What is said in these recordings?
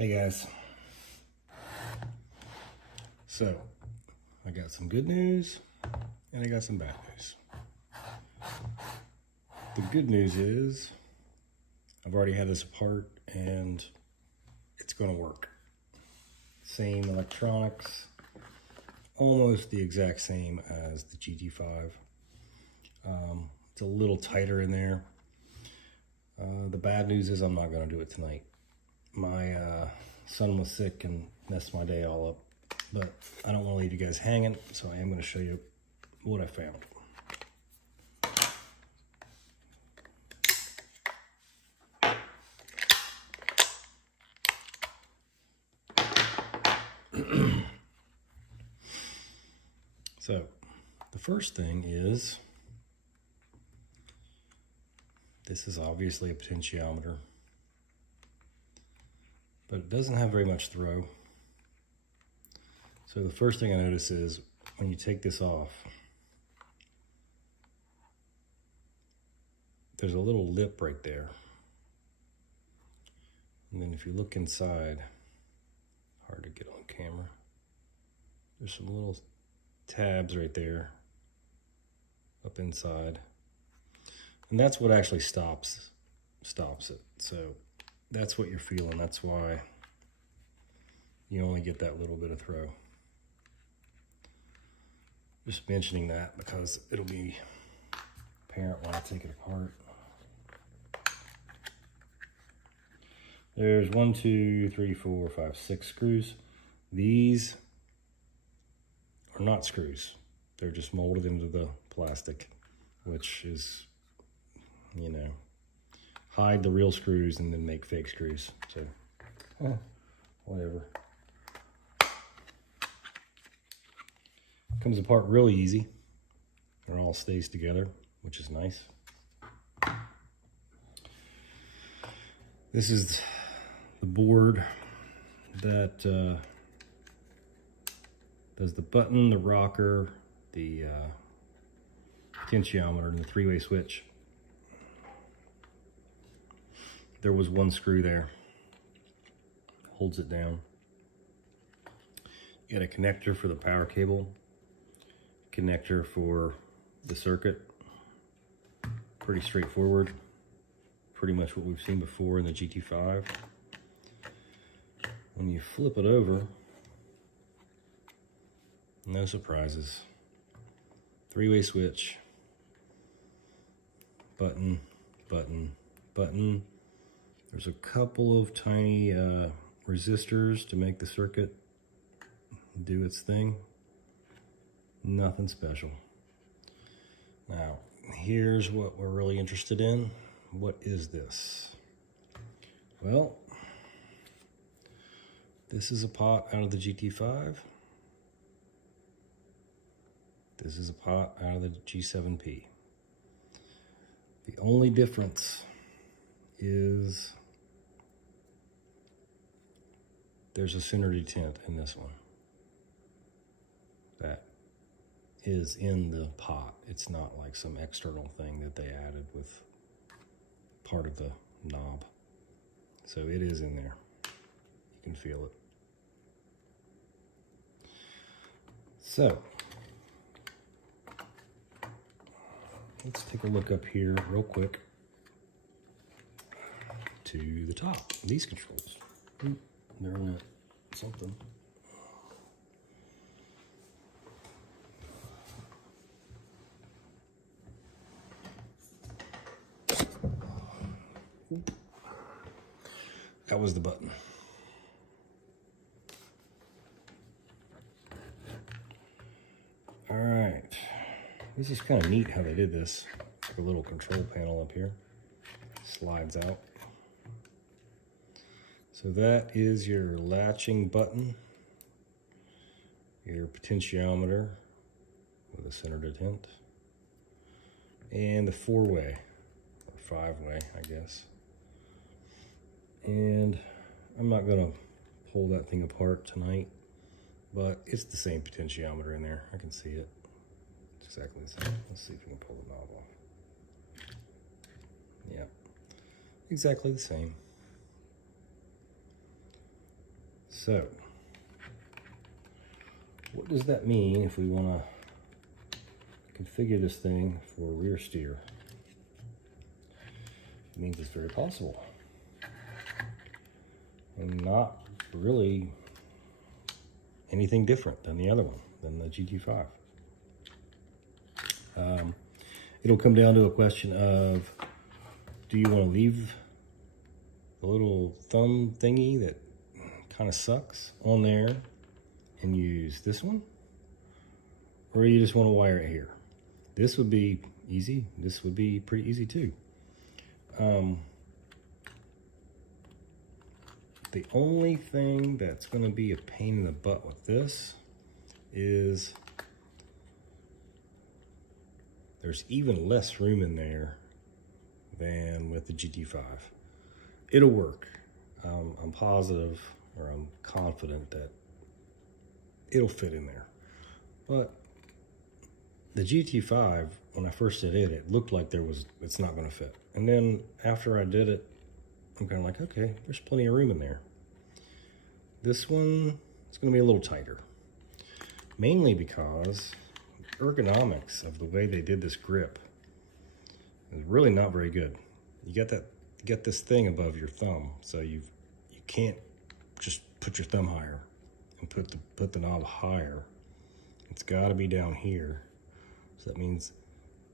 Hey guys, so I got some good news and I got some bad news. The good news is I've already had this apart and it's going to work. Same electronics, almost the exact same as the GT5. It's a little tighter in there. The bad news is I'm not going to do it tonight. My son was sick and messed my day all up, but I don't want to leave you guys hanging, so I am going to show you what I found. So, the first thing is, this is obviously a potentiometer, but it doesn't have very much throw. So the first thing I notice is when you take this off, there's a little lip right there. And then if you look inside, hard to get on camera, there's some little tabs right there up inside. And that's what actually stops it. So that's what you're feeling. That's why you only get that little bit of throw. Just mentioning that because it'll be apparent when I take it apart. There's 1, 2, 3, 4, 5, 6 screws. These are not screws. They're just molded into the plastic, which is, you know, hide the real screws and then make fake screws. So, whatever. Comes apart really easy. It all stays together, which is nice. This is the board that does the button, the rocker, the potentiometer, and the three-way switch. There was one screw there, holds it down. You got a connector for the power cable, connector for the circuit. Pretty straightforward. Pretty much what we've seen before in the GT5. When you flip it over, no surprises. Three-way switch, button, button, button. There's a couple of tiny resistors to make the circuit do its thing. Nothing special. Now, here's what we're really interested in. What is this? Well, this is a pot out of the GT5. This is a pot out of the G7P. The only difference is there's a center detent in this one that is in the pot. It's not like some external thing that they added with part of the knob. So it is in there. You can feel it. So let's take a look up here real quick to the top. These controls. They're in something. That was the button. All right. This is kind of neat how they did this. Like a little control panel up here. Slides out. So that is your latching button, your potentiometer with a center detent, and the 4-way, or 5-way, I guess. And I'm not gonna pull that thing apart tonight, but it's the same potentiometer in there. I can see it. It's exactly the same. Let's see if we can pull the knob off. Yeah, exactly the same. So, what does that mean if we want to configure this thing for rear steer? It means it's very possible. And not really anything different than the other one, than the GT5. It'll come down to a question of, do you want to leave the little thumb thingy that kind of sucks on there and use this one? Or you just want to wire it here? This would be easy. This would be pretty easy too. The only thing that's going to be a pain in the butt with this is there's even less room in there than with the GT5. It'll work. I'm positive, or I'm confident that it'll fit in there. But the GT5, when I first did it, it looked like it's not going to fit. And then after I did it, I'm kind of like, okay, there's plenty of room in there. This one, it's going to be a little tighter. Mainly because the ergonomics of the way they did this grip is really not very good. You get this thing above your thumb, so you can't just put your thumb higher and put the knob higher. It's got to be down here. So that means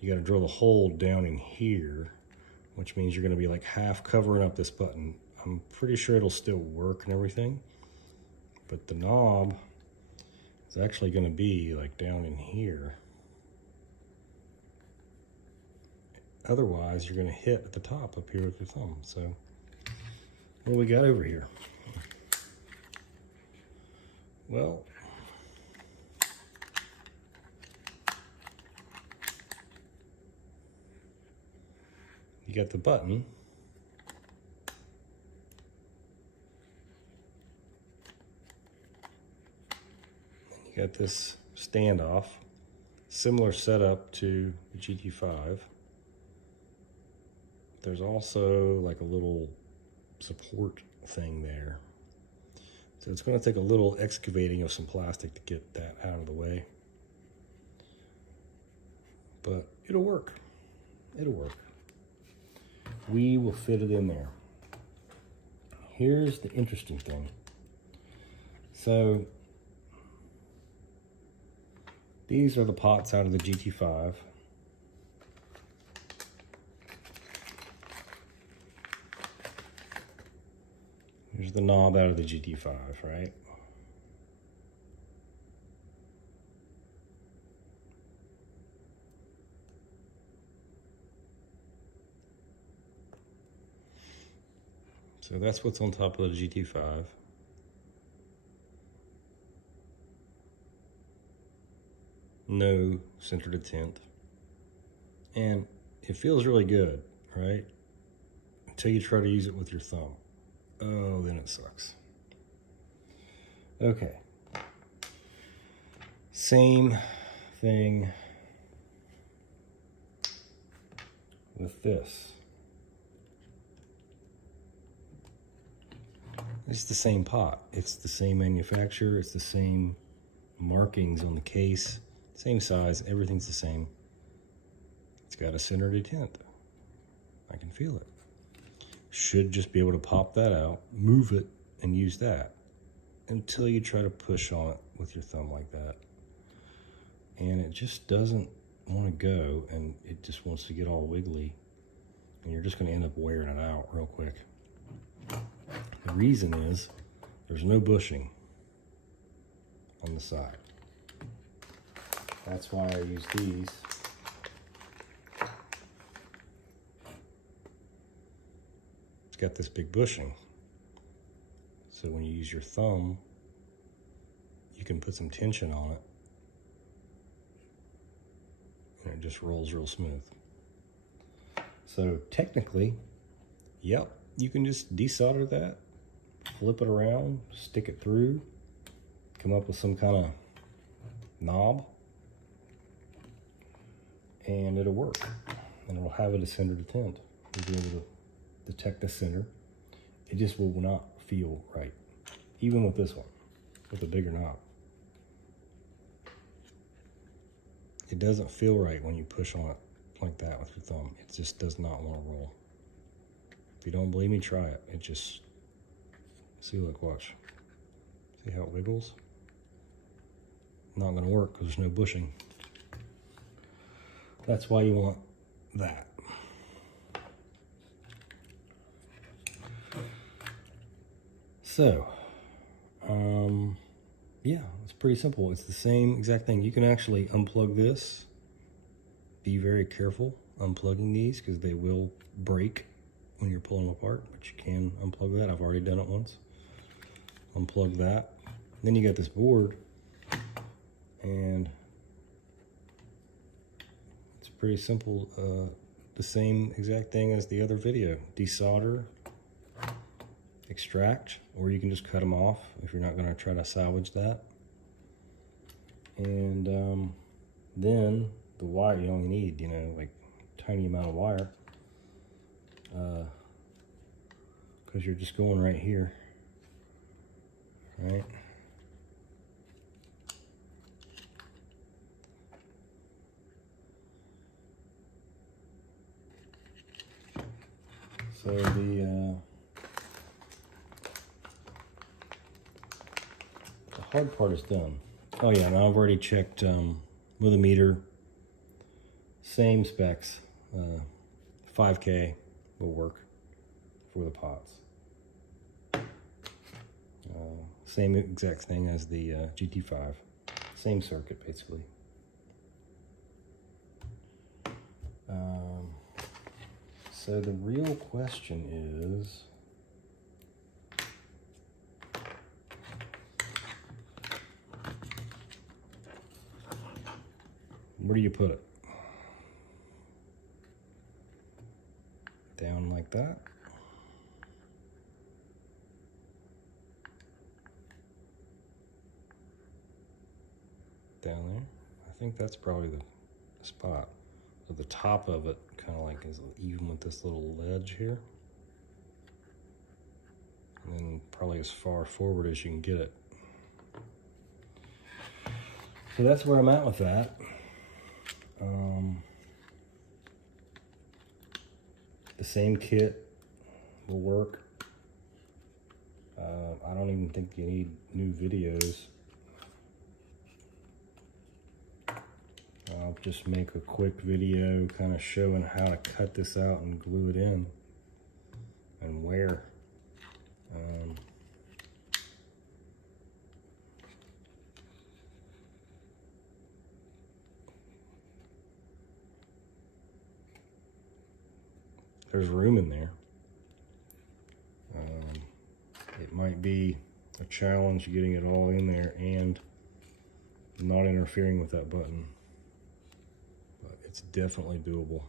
you got to drill the hole down in here, which means you're going to be like half covering up this button. I'm pretty sure it'll still work and everything, but the knob is actually going to be like down in here. Otherwise, you're going to hit at the top up here with your thumb. So, what do we got over here? Well, you got the button. And you got this standoff, similar setup to the GT5. There's also like a little support thing there. So it's going to take a little excavating of some plastic to get that out of the way. But it'll work. It'll work. We will fit it in there. Here's the interesting thing. So these are the pots out of the GT5. Here's the knob out of the GT5, right? So that's what's on top of the GT5. No center detent. And it feels really good, right? Until you try to use it with your thumb. Oh, then it sucks. Okay. Same thing with this. It's the same pot. It's the same manufacturer. It's the same markings on the case. Same size. Everything's the same. It's got a center detent. I can feel it. Should just be able to pop that out, move it, and use that until you try to push on it with your thumb like that. And it just doesn't want to go, and it just wants to get all wiggly, and you're just going to end up wearing it out real quick. The reason is there's no bushing on the side. That's why I use these. Got this big bushing, so when you use your thumb you can put some tension on it and it just rolls real smooth. So technically, yep, you can just desolder that, flip it around, stick it through, come up with some kind of knob, and it'll work, and it'll have a center detent. You'll be able to detect the center. It just will not feel right. even with this one, with a bigger knob. It doesn't feel right when you push on it like that with your thumb. It just does not want to roll. If you don't believe me, try it. It just, see, look, watch. See how it wiggles? Not gonna work because there's no bushing. That's why you want that. So, yeah, it's pretty simple. It's the same exact thing. You can actually unplug this. Be very careful unplugging these because they will break when you're pulling them apart, but you can unplug that. I've already done it once. Unplug that. Then you got this board, and it's pretty simple. The same exact thing as the other video. Desolder, extract, or you can just cut them off if you're not going to try to salvage that. And then the wire, you only need, you know, like tiny amount of wire, because you're just going right here, right? So the hard part is done. Oh yeah, now I've already checked with a meter, same specs, 5K will work for the pots. Same exact thing as the GT5, same circuit basically. So the real question is, where do you put it? Down like that? Down there? I think that's probably the spot. So the top of it kind of like is even with this little ledge here. And then probably as far forward as you can get it. So that's where I'm at with that. The same kit will work. I don't even think you need new videos. I'll just make a quick video kind of showing how to cut this out and glue it in and where. There's room in there. It might be a challenge getting it all in there and not interfering with that button, but it's definitely doable.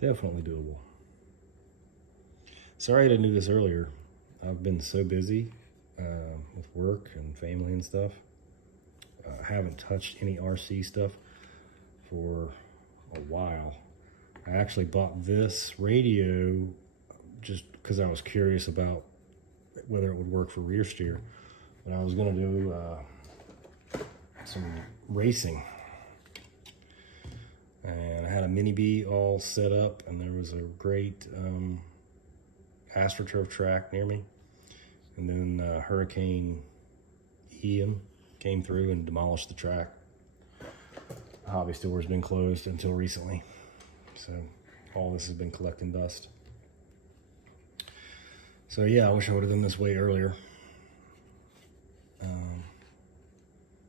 Definitely doable. Sorry I didn't do this earlier. I've been so busy with work and family and stuff. I haven't touched any RC stuff for a while. I actually bought this radio just because I was curious about whether it would work for rear steer. But I was gonna do some racing. And I had a Mini B all set up, and there was a great AstroTurf track near me. And then Hurricane Ian came through and demolished the track. The hobby store has been closed until recently. So all this has been collecting dust. So yeah, I wish I would have done this way earlier.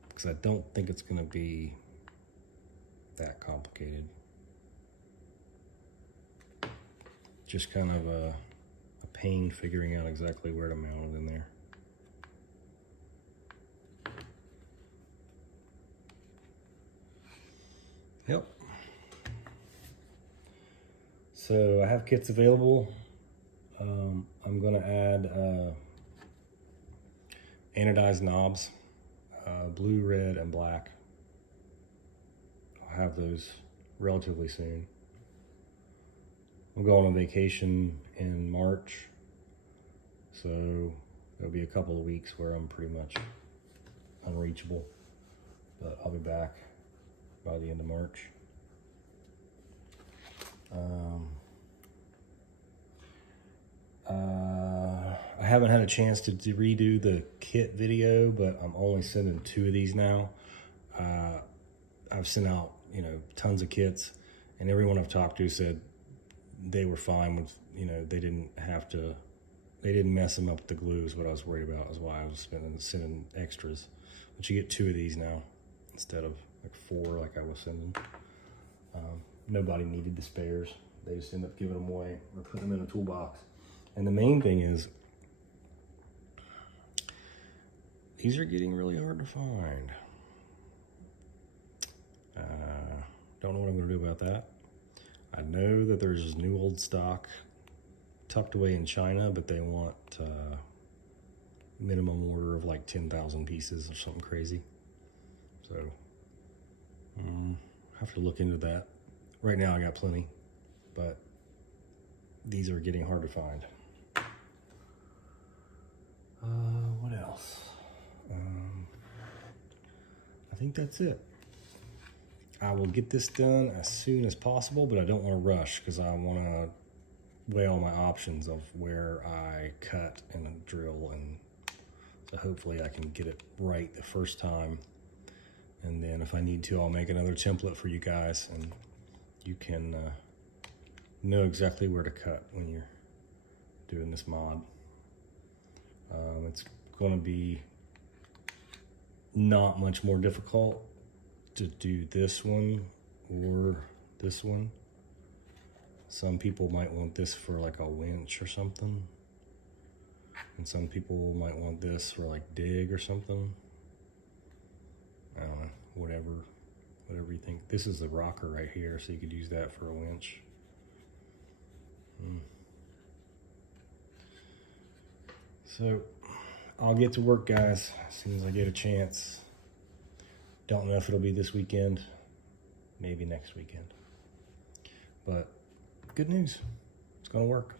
Because I don't think it's gonna be that complicated. Just kind of a pain figuring out exactly where to mount it in there. Yep. So I have kits available. I'm gonna add anodized knobs, blue, red, and black. I'll have those relatively soon. I'm going on vacation in March, so there'll be a couple of weeks where I'm pretty much unreachable, but I'll be back by the end of March. I haven't had a chance to redo the kit video, but I'm only sending 2 of these now. I've sent out, you know, tons of kits, and everyone I've talked to said they were fine with, you know, they didn't mess them up with the glue is what I was worried about. Is why I was sending extras. But you get 2 of these now instead of like 4 like I was sending. Nobody needed the spares. They just end up giving them away or putting them in a toolbox. And the main thing is, these are getting really hard to find. Don't know what I'm gonna do about that. I know that there's this new old stock tucked away in China, but they want minimum order of like 10,000 pieces or something crazy. So, have to look into that. Right now I got plenty, but these are getting hard to find. What else? I think that's it. I will get this done as soon as possible, but I don't want to rush because I want to weigh all my options of where I cut and drill, and so hopefully I can get it right the first time. And then if I need to, I'll make another template for you guys, and you can know exactly where to cut when you're doing this mod. It's going to be not much more difficult to do this one or this one. Some people might want this for like a winch or something, and some people might want this for like dig or something. I don't know, whatever you think. This is the rocker right here, so you could use that for a winch. So I'll get to work, guys, as soon as I get a chance. Don't know if it'll be this weekend, maybe next weekend. But good news, it's gonna work.